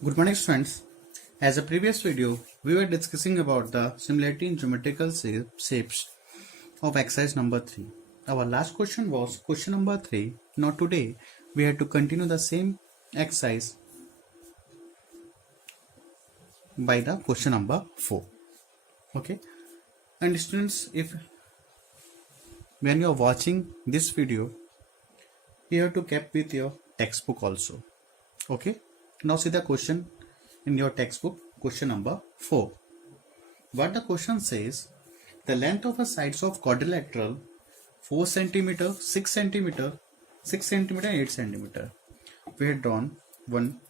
Good morning, students. As a previous video, we were discussing about the similarity in geometrical shapes of exercise number 3. Our last question was question number 3. Now today, we had to continue the same exercise by the question number 4. Okay. And students, if when you are watching this video, you have to keep with your textbook also. Okay. Now see the question in your textbook, question number 4. What the question says, the length of the sides of quadrilateral 4 cm, 6 cm, 6 cm, 8 cm. We had drawn one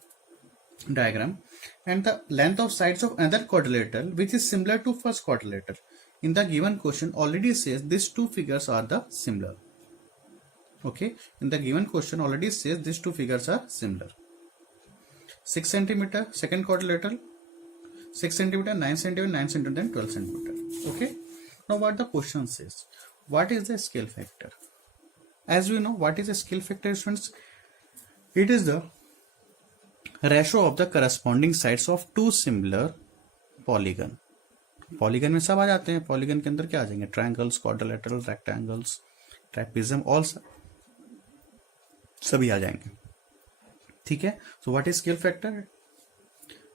diagram and the length of sides of another quadrilateral which is similar to first quadrilateral. In the given question already says these two figures are the similar. Okay, in the given question already says these two figures are similar. 6 cm second quadrilateral, 6 cm, 9 cm, 9 cm, then 12 cm. Okay. Now what the question says, what is the scale factor? As we know, what is a scale factor, students? It is the ratio of the corresponding sides of two similar polygon. Polygon में सब आ जाते हैं. Polygon के अंदर क्या आ जाएंगे? Triangles, quadrilateral, rectangles, trapezium, all सभी आ जाएंगे. ठीक है. So what is scale factor?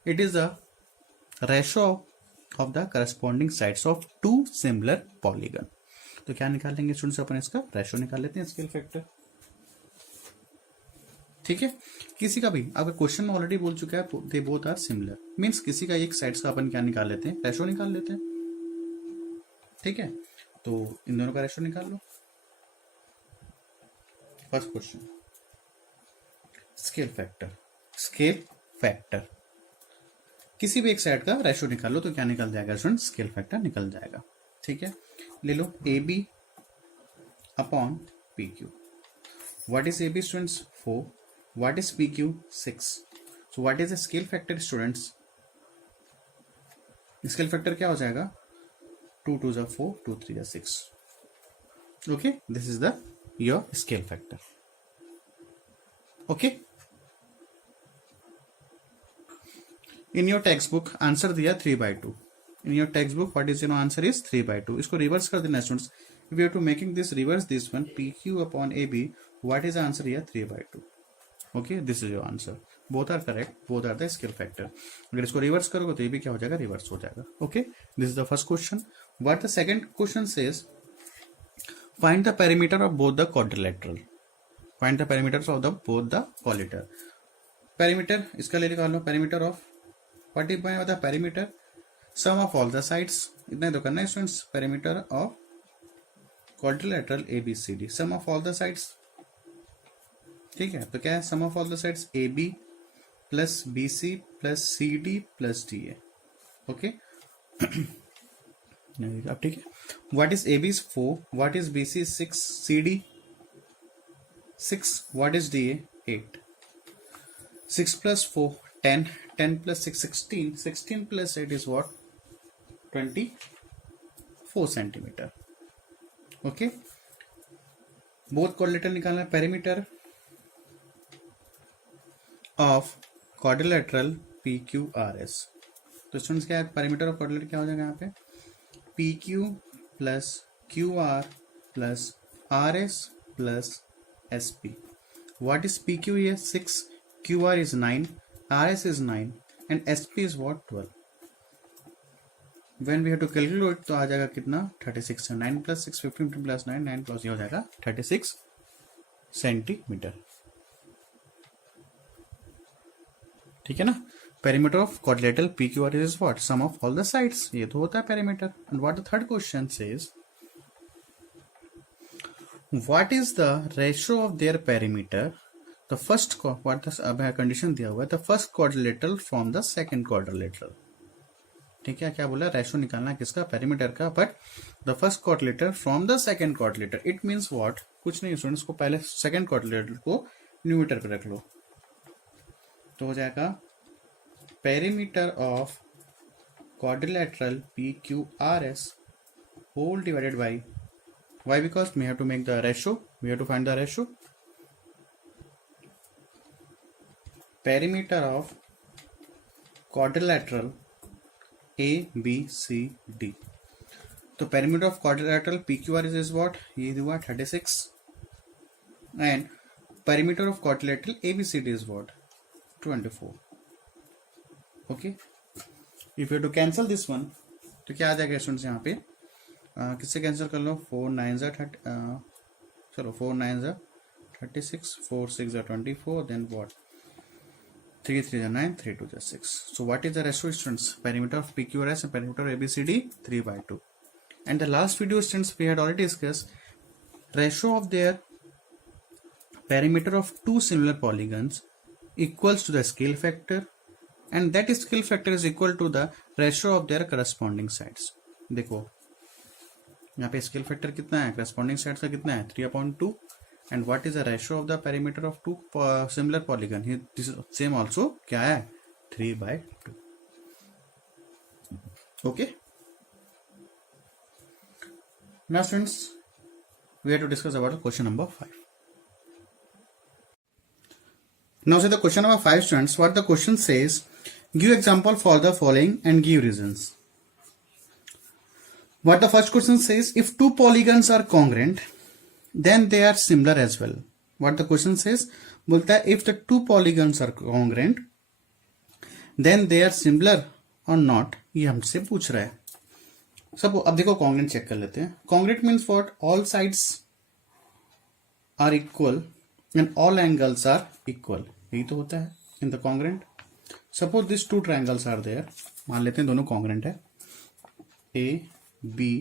It is the ratio of the corresponding sides of two similar polygon. तो क्या निकालेंगे स्टूडेंट्स? अपन इसका रेशो निकाल लेते हैं, स्केल फैक्टर. ठीक है. किसी का भी अगर क्वेश्चन में ऑलरेडी बोल चुका है they both are similar, means किसी का एक साइड्स का अपन क्या निकाल लेते हैं? रेशो निकाल लेते हैं. ठीक है. तो इन दोनों का रेशो निकाल लो. First question, scale factor. Scale factor किसी भी एक साइड का रेशो निकाल लो तो क्या निकल जाएगा स्टूडेंट? स्केल फैक्टर निकल जाएगा. ठीक है. ले लो A B upon P Q. What is A B students? 4. What is P Q? 6. So what is the scale factor students? Scale factor क्या हो जाएगा? 2 2 जा 4, 2 3 जा 6. Okay, this is the your scale factor. Okay. In your text book answer दिया 3/2. In your text book what is your answer is 3/2. इसको reverse कर देना students. If you have to making this reverse this one, PQ upon AB, what is the answer here? 3/2. Okay, this is your answer. Both are correct. Both are the scale factor. अगर इसको reverse करोगे तो ये भी क्या हो जाएगा? Reverse हो जाएगा. Okay, this is the first question. What the second question says, find the perimeter of both the quadrilateral. Find the perimeters of the both the quadrilateral. Perimeter इसका ले निकाल लो. Perimeter of what is the perimeter? Sum of all the sides. इतना तो करना है students. Perimeter of quadrilateral ABCD, sum of all the sides. ठीक है. तो क्या है? sum of all the sides AB plus BC plus CD plus DA. Okay. अब ठीक है. what is AB is 4, what is BC is 6, CD 6, what is DA? 8. 6 plus 4 10, 10 plus 6 16, 16 plus 8 is what? 24 centimeter. Okay. Both quadrilateral निकालना है. Perimeter of quadrilateral P Q R S. तो students क्या है? Perimeter of quadrilateral क्या हो जाएगा यहाँ पे? P Q plus Q R plus R S plus S P. What is P Q? ये 6, Q R is 9, R S is 9 and S P is what? 12. When we have to calculate तो आ जाएगा कितना? 36. 9 plus 6 15 plus 9 9 plus ये हो जाएगा 36 centimetre. ठीक है ना. Perimeter of quadrilateral P Q R is what? Sum of all the sides. ये तो होता है perimeter. And what the third question says, what is the ratio of their perimeter? The first what the condition दिया हुआ है, the first quadrilateral from the second quadrilateral. ठीक है. क्या बोला? रेशो निकालना है किसका? पेरीमीटर का. But the first quadrilateral from the second quadrilateral. It means what? कुछ नहीं स्टूडेंट्स को पहले सेकंड क्वाड्रिलेटर को न्यूमीटर पे रख लो तो हो जाएगा perimeter of quadrilateral P Q R S whole divided by Y. Because we have to make the ratio, we have to find the ratio. Perimeter of quadrilateral ABCD. तो perimeter of quadrilateral PQR is what? ये हुआ 36 and perimeter of quadrilateral ABCD is what? 24. Okay. If you have to cancel this one, तो क्या आ जाएगा students यहाँ पे? किससे cancel कर लो? 4 9 चलो 4 9 36, 4 6 24, then what? 3 3 9, 3 2 6. So what is the ratio, students? Perimeter of PQRS and perimeter of ABCD 3/2. And the last video, students, we had already discussed ratio of their perimeter of two similar polygons equals to the scale factor, and that scale factor is equal to the ratio of their corresponding sides. देखो यहाँ पे scale factor कितना है, corresponding sides का कितना है? 3/2. And what is the ratio of the perimeter of two similar polygon? Here this is same also, क्या है? 3/2. Okay. Now students, we have to discuss about question number 5. Now say the question number 5, students. What the question says: give example for the following and give reasons. What the first question says: if two polygons are congruent, then they are similar as well. What the question says? बोलता है if the two polygons are congruent, then they are similar or not. ये हमसे पूछ रहा है. सब अब देखो congruent चेक कर लेते हैं. Congruent means what? All sides are equal and all angles are equal. यही तो होता है in the congruent. Suppose these two triangles are there. मान लेते हैं दोनों congruent है. A B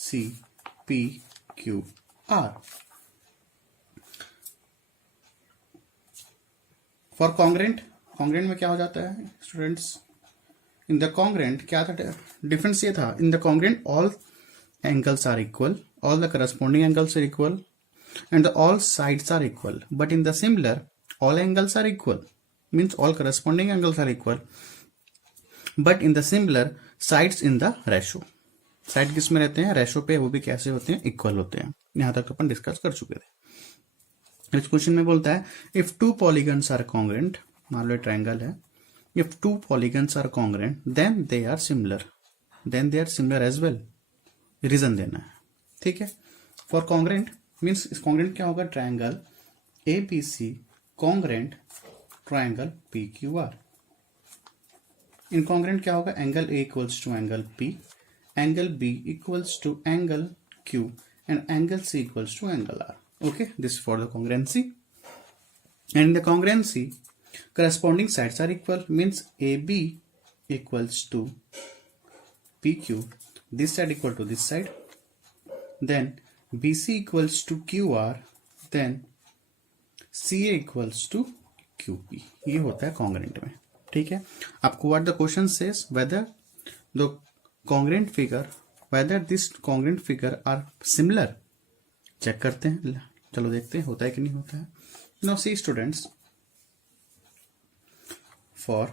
C P Q R. For congruent में क्या हो जाता है स्टूडेंट्स? इन द congruent क्या था? डिफरेंस ये था, in the congruent all angles are equal, all the corresponding angles are equal, and all sides are equal. But in the similar, all angles are equal, means all corresponding angles are equal, but in the similar, sides in the ratio. Side किस में रहते हैं? Ratio पे. वो भी कैसे होते हैं? इक्वल होते हैं. यहां तक अपन डिस्कस कर चुके थे. इस क्वेश्चन में बोलता है if two polygons are congruent, मान लो ट्रायंगल है, if two polygons are congruent then they are similar as well. Reason देना है. ठीक है. फॉर कॉन्ग्रेंट मीन्स इस कॉन्ग्रेंट क्या होगा? Triangle ABC congruent triangle PQR. इनकॉन्ग्रेंट क्या होगा? Angle A equals to angle P, angle B equals to angle Q, and angle C equals to angle R. Okay, this is for the congruency. And in the congruency, corresponding sides are equal, means AB equals to PQ, this side equal to this side, then BC equals to QR, then CA equals to QP. ये होता है congruent में. ठीक है. आपको what the question says, whether the congruent figure, whether this congruent figure are similar. Check करते हैं. चलो देखते हैं होता है कि नहीं होता है. Now see students, for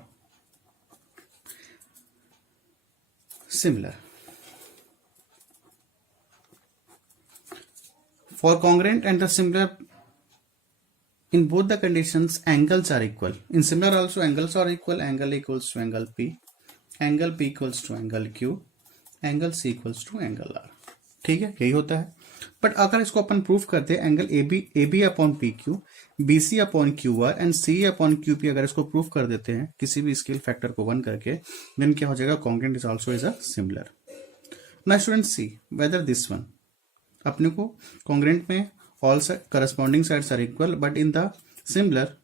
similar, for congruent and the similar, in both the conditions angles are equal. In similar also angles are equal. Angle equals to angle P, angle P equals to angle Q, angle C equals to angle R. ठीक है, यही होता है. But अगर इसको अपन proof करते हैं angle AB upon PQ, BC upon QR and CA upon QP, अगर इसको प्रूफ कर देते हैं किसी भी स्केल फैक्टर को 1 करके, देन क्या हो जाएगा? Congruent is also is a similar. Now student see whether this one, अपने को कॉन्ग्रुएंट में all corresponding sides are equal, but in the similar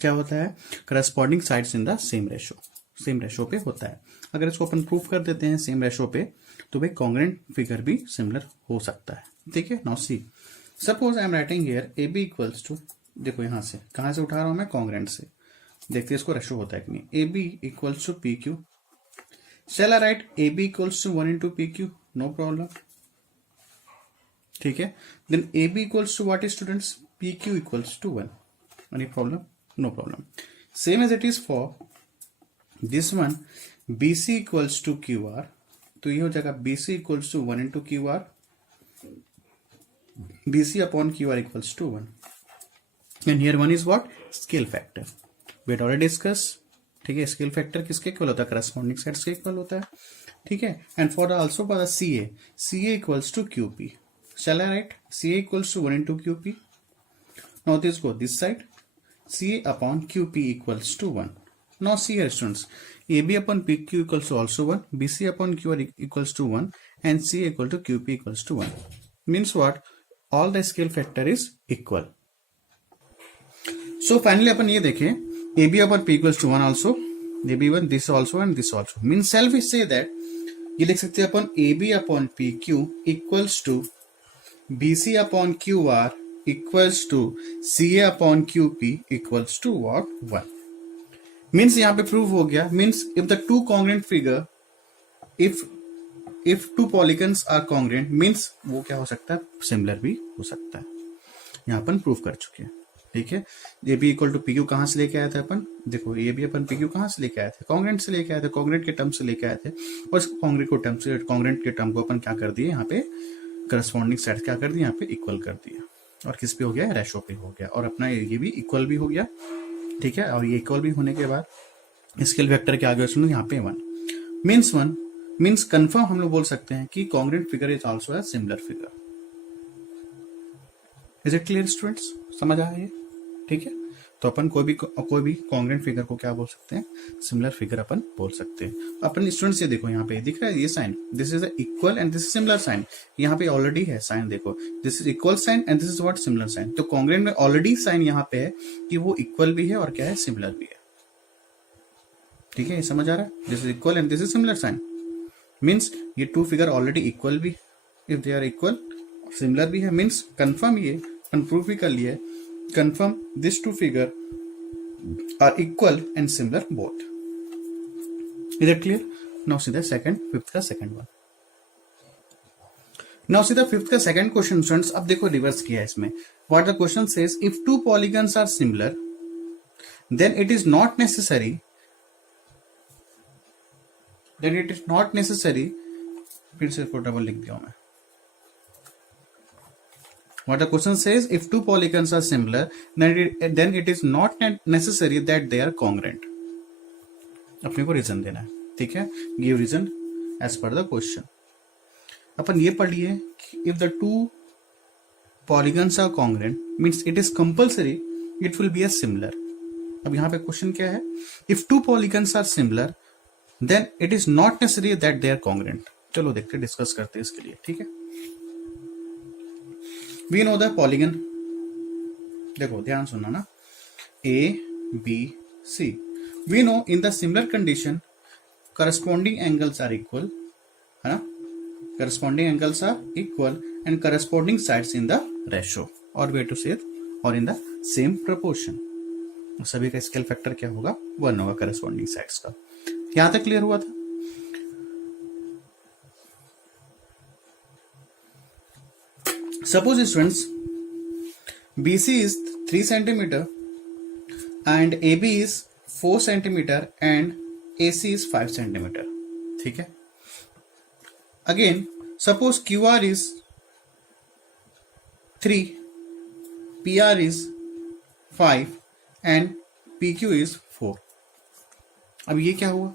क्या होता है? Corresponding sides in the same ratio पे होता है. अगर इसको अपन प्रूफ कर देते हैं सेम रेशो पे, तो भाई कॉन्ग्रुएंट फिगर भी सिमिलर हो सकता है. ठीक है. Now see suppose I am writing here AB equals to, देखो यहां से कहां से उठा रहा हूं मैं? कॉन्ग्रुएंट से. देखते हैं इसको रेशो होता है कि नहीं. AB equals to PQ. Shall I write AB equals to 1 into PQ? No problem. ठीक है. देन AB equals to what students? PQ equals to 1. Any problem? No problem. Same as it is for this one, BC equals to QR. तो ये हो जाएगा BC equals to 1 into QR, BC upon QR equals to 1. And here 1 is what? Scale factor. We had already discussed ठीक है, scale factor किसके equal होता है, corresponding sides के इक्वल होता है, ठीक है। And for also for the C A equals to Q P, shall I write CA equals to 1 into QP? Now this go this side, CA upon QP equals to 1. Now see here students, AB upon PQ equals to also 1, BC upon QR equals to 1 and CA equal to QP equals to 1. Means what? All the scale factor is equal. So finally अपन ये देखें, AB upon P equals to 1 also, AB1 this also and this also. Means shall we say that ये लिख सकते हैं अपन AB upon PQ equals to BC upon QR equals to CA upon QP equals to what? 1. Means यहाँ पे prove हो गया. Means if the two congruent figure, if two polygons are congruent, means वो क्या हो सकता है, सिमिलर भी हो सकता है. यहाँ अपन प्रूव कर चुके हैं. ठीक है, A B equal to P Q कहाँ से लेके आया था अपन, देखो ए बी अपन पी क्यू कहाँ से लेके आए थे, कॉन्ग्रेंट से लेके आए थे, कॉन्ग्रेंट के टर्म से लेके आए थे. और इस कॉन्ग्रेंट के टर्म को अपन क्या कर दिए, यहाँ पे करस्पॉन्डिंग साइड क्या कर दिया, यहाँ पे इक्वल कर दिया. और किस पे हो गया, रेशो पे हो गया. और अपना ये भी इक्वल भी हो गया. ठीक है, और ये इक्वल भी होने के बाद स्केल वेक्टर के आगे सुनो यहाँ पे 1 मीन्स कंफर्म हम लोग बोल सकते हैं कि congruent figure is also a similar figure. Is it clear students, समझ आया ये. ठीक है, तो अपन कोई भी कॉन्ग्रेंट फिगर को क्या बोल सकते हैं, सिमिलर फिगर अपन बोल सकते हैं. अपन स्टूडेंट्स ये देखो, यहाँ पे दिख रहा है ये sign, this is equal and this is similar sign. यहाँ पे ऑलरेडी है साइन, देखो this is equal sign and this is what, similar sign. तो कॉन्ग्रेंट में ऑलरेडी साइन यहाँ पे है कि वो इक्वल भी है और क्या है, सिमिलर भी है. ठीक है, ये समझ आ रहा है, this is equal and this is similar sign. Means ये टू फिगर ऑलरेडी इक्वल भी, if they are equal similar भी है. मीन्स कंफर्म, ये प्रूफ भी कर लिया है, confirm these two figure are equal and similar both. Is that clear? Now see the fifth का second one. Now see the fifth का second question students. अब देखो रिवर्स किया है इसमें. What the question says, if two polygons are similar, then it is not necessary. फिर से double लिख दिया मैं. What the question says, if two polygons are similar, then it is not necessary that they are congruent. अपने को reason देना है. ठीक है, give reason as per the question. अपन ये पढ़ लिए, if the two polygons are congruent, means it is compulsory it will be a similar. अब यहाँ पे क्वेश्चन क्या है, if two polygons are similar, then it is not necessary that they are congruent. चलो देखते डिस्कस करते हैं इसके लिए. ठीक है, we know the polygon. देखो ध्यान सुनना ना, A B C. We know in the similar condition corresponding angles are equal, है ना, corresponding angles are equal and corresponding sides in the ratio, or way to say it, or in the same proportion. सभी का scale factor क्या होगा, 1 होगा corresponding sides का. यहां तक क्लियर हुआ था. Suppose students, BC is 3 centimeter and AB is 4 centimeter and AC is 5 centimeter. ठीक है. Again, suppose QR is 3, PR is 5 and PQ is 4. अब ये क्या हुआ,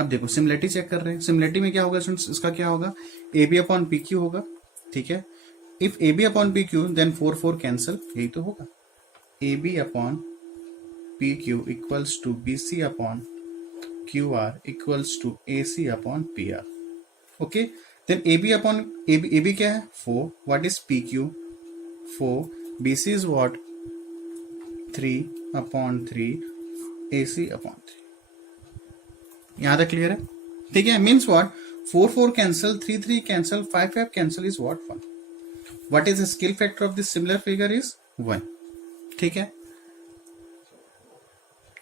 अब देखो सिमिलरिटी चेक कर रहे हैं. सिमिलरिटी में क्या होगा स्टूडेंट्स, इसका क्या होगा, AB अपॉन PQ होगा. ठीक है, if AB upon PQ then 4 cancel, यही तो होगा. AB upon PQ equals to BC upon QR equals to AC upon PR. Okay, then AB upon AB क्या है, 4. What is PQ, 4. BC is what, 3 upon 3. AC upon 3. यहाँ तक clear है. ठीक है, means what, 4 cancel, 3 cancel, 5 cancel is what, 1. What is the scale factor of this similar figure is 1. ठीक है,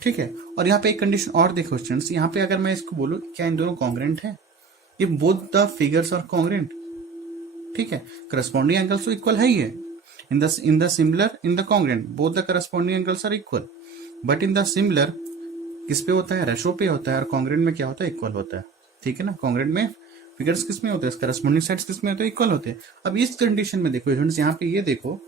ठीक है. और यहाँ पे एक कंडीशन और देखो स्टूडेंट्स, यहाँ पे अगर मैं इसको बोलूं क्या इन दोनों कॉन्ग्रेंट है, ये both the figures are congruent. ठीक है, करस्पॉन्डिंग एंगल्स तो इक्वल है ही है. In the similar, in the congruent, both the corresponding angles are equal. But in the similar किस पे होता है, रेशो पे होता है, और कॉन्ग्रेंट में क्या होता है, इक्वल होता है. ठीक है ना, कॉन्ग्रेंट में फिगर्स किस में होते हैं, करस्पॉन्डिंग साइड्स किस में होते हैं, इक्वल होते हैं. अब इस कंडीशन में देखो स्टूडेंट्स, यहाँ पे ये देखो,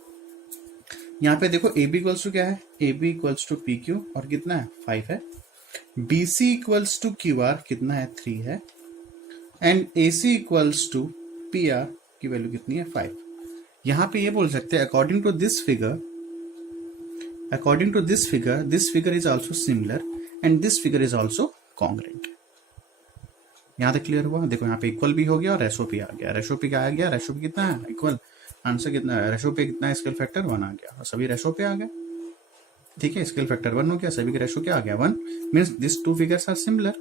यहाँ पे देखो AB इक्वल्स टू क्या है, AB इक्वल्स टू PQ और कितना है, 5 है. BC इक्वल्स टू QR कितना है 3 है, and AC equals to PR की वैल्यू कितनी है 5। यहां पे ये बोल सकते हैं according to this figure is also similar and this figure is also congruent. यहां तक क्लियर हुआ? देखो यहाँ पे इक्वल भी हो गया और रेशो भी आ गया। रेशो पे क्या आ गया? रेशो पे कितना है इक्वल, आंसर कितना है? रेशो पे कितना है? स्केल फैक्टर 1 आ गया और सभी रेशो पे आ गए। ठीक है, स्केल फैक्टर 1 हो गया, सभी के रेशो क्या आ गया 1, means this two figures are similar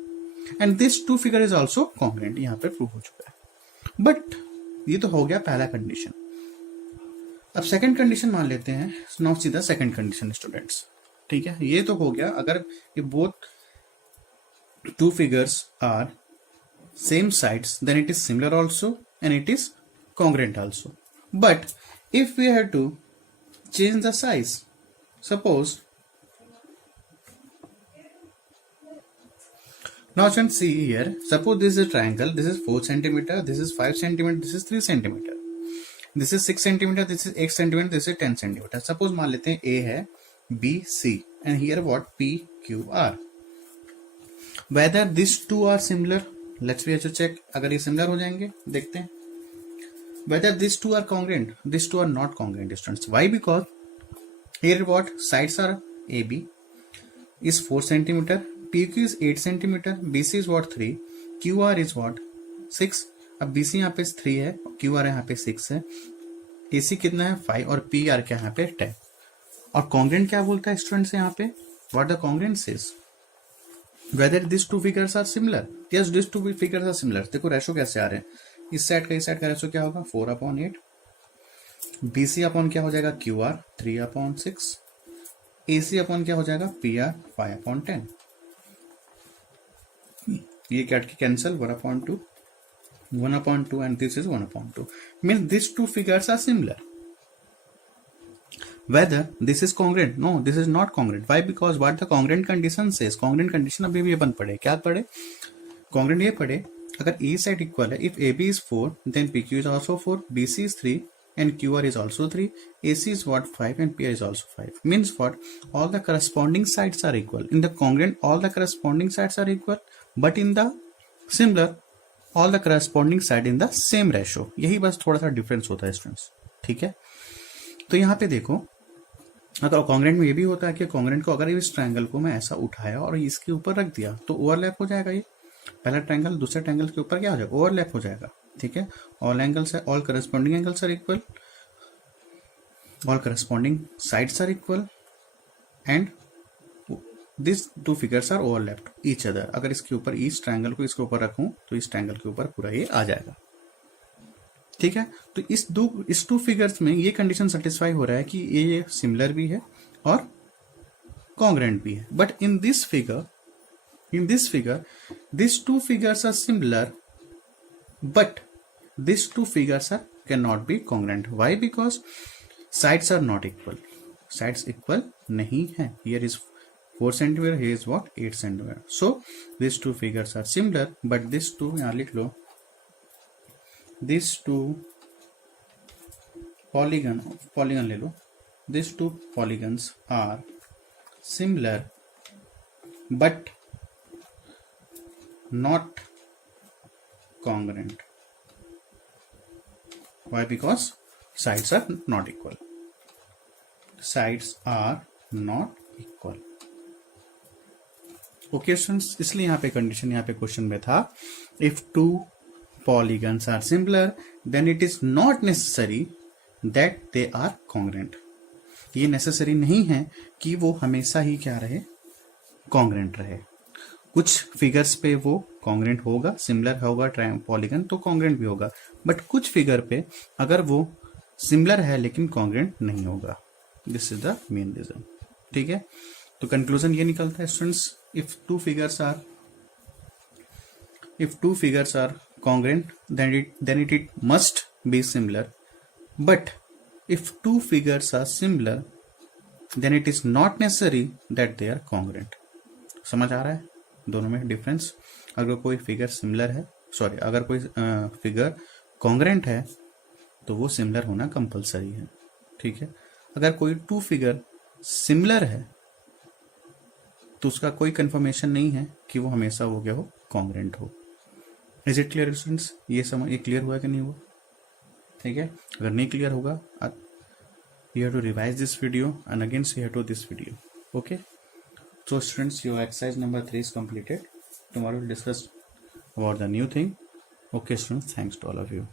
and this two figure is also congruent. यहाँ पे प्रूव हो चुका है। बट ये तो हो गया पहला कंडीशन। अब सेकंड कंडीशन मान लेते हैं। नाउ सीधा सेकंड कंडीशन स्टूडेंट्स। ठीक है, ये तो हो गया अगर ये both two figures are same sides, then it is similar also and it is congruent also. But if we have to change the size, suppose now you can see here, suppose this is a triangle, this is 4 centimeter, this is 5 centimeter, this is 3 centimeter, this is 6 centimeter, this is 8 centimeter, this is 10 centimeter. Suppose मान लेते हैं A है B C and here what P Q R. Whether these two are similar, let's we check. अगर ये similar हो जाएंगे, देखते हैं whether these two are congruent, these two are not congruent students. Why? Because here what sides are AB is 4 centimeter, PQ is 8 centimeter, BC is what 3, QR is what 6। अब BC यहाँ पे 3 है, QR यहाँ पे 6 है, AC कितना है 5 और PR क्या यहाँ पे 10। और congruent क्या बोलता है स्टूडेंट्स यहाँ पे? What the congruent says? Whether these two figures are similar. Yes, these two figures are similar. देखो रेशो कैसे आ रहे हैं, इस साइड का रेशो क्या होगा 4/8, BC अपॉन क्या हो जाएगा QR 3/6, AC अपॉन क्या हो जाएगा PR 5/10। ये कैट की cancel 1/2 and this is 1/2, means these two figures are similar. Whether this is congruent? No, this is not congruent. Why? Because what the congruent condition says, congruent condition अभी भी अपन पढ़े, क्या पढ़े? congruent ये पढ़े, अगर A side equal है, if AB is 4 then PQ is also 4, BC is 3 and QR is also 3, AC is what 5 and PR is also 5. Means what? All the corresponding sides are equal. In the congruent all the corresponding sides are equal, but in the similar all the corresponding side in the same ratio. यही बस थोड़ा सा difference होता है students. ठीक है, तो यहाँ पे देखो अगर कॉन्ग्रेंट में ये भी होता है कि कॉन्ग्रेंट को अगर इस ट्रायंगल को मैं ऐसा उठाया और इसके ऊपर रख दिया तो ओवरलैप हो जाएगा। ये पहला ट्रायंगल दूसरे ट्रायंगल के ऊपर क्या हो जाएगा? ओवरलैप हो जाएगा। ठीक है, all angles all corresponding angles are equal, all corresponding sides are equal and this two figures are overlapped each other. अगर इसके ऊपर इस ट्रायंगल को इसके ऊपर रखूं तो इस ट्रायंगल के ऊपर पूरा ये आ जाएगा। ठीक है, तो इस टू फिगर्स में ये कंडीशन सेटिस्फाई हो रहा है कि ये सिमिलर भी है और कॉन्ग्रेंट भी है। But in this figure this two figures are similar but this two figures are can not be congruent. Why? Because sides are not equal, sides equal नहीं है। Here is 4 centimeter, here is what 8 centimeter. So these two figures are similar but these two, यहाँ लिख लो, these two polygon ले लो, these two polygons are similar but not congruent. Why? Because sides are not equal. Sides are not equal. Okay students, इसलिए यहाँ पे condition यहाँ पे question में था if two polygons are similar then it is not necessary that they are congruent. ये necessary नहीं है कि वो हमेशा ही क्या रहे, कॉन्ग्रेंट रहे। कुछ फिगर्स पे वो कॉन्ग्रेंट होगा, सिमिलर होगा पॉलीगन तो कॉन्ग्रेंट भी होगा, बट कुछ फिगर पे अगर वो सिमिलर है लेकिन कॉन्ग्रेंट नहीं होगा। This is the main reason. ठीक है, तो कंक्लूजन ये निकलता है students, if two figures are congruent then it must be similar, but if two figures are similar then it is not necessary that they are congruent. समझ आ रहा है दोनों में डिफरेंस? अगर कोई फिगर सिमिलर है, सॉरी अगर कोई फिगर कॉन्ग्रेंट है तो वो सिमिलर होना कंपलसरी है। ठीक है, अगर कोई टू फिगर सिमिलर है तो उसका कोई कंफर्मेशन नहीं है कि वो हमेशा हो गया हो कॉन्ग्रेंट हो। Is it clear students? ये क्लियर हुआ कि नहीं हुआ? ठीक है, अगर नहीं क्लियर होगा you have to revise this video and again say to this video. Okay, so students, your exercise number 3 is completed. Tomorrow we'll discuss about the new thing. Okay students, thanks to all of you.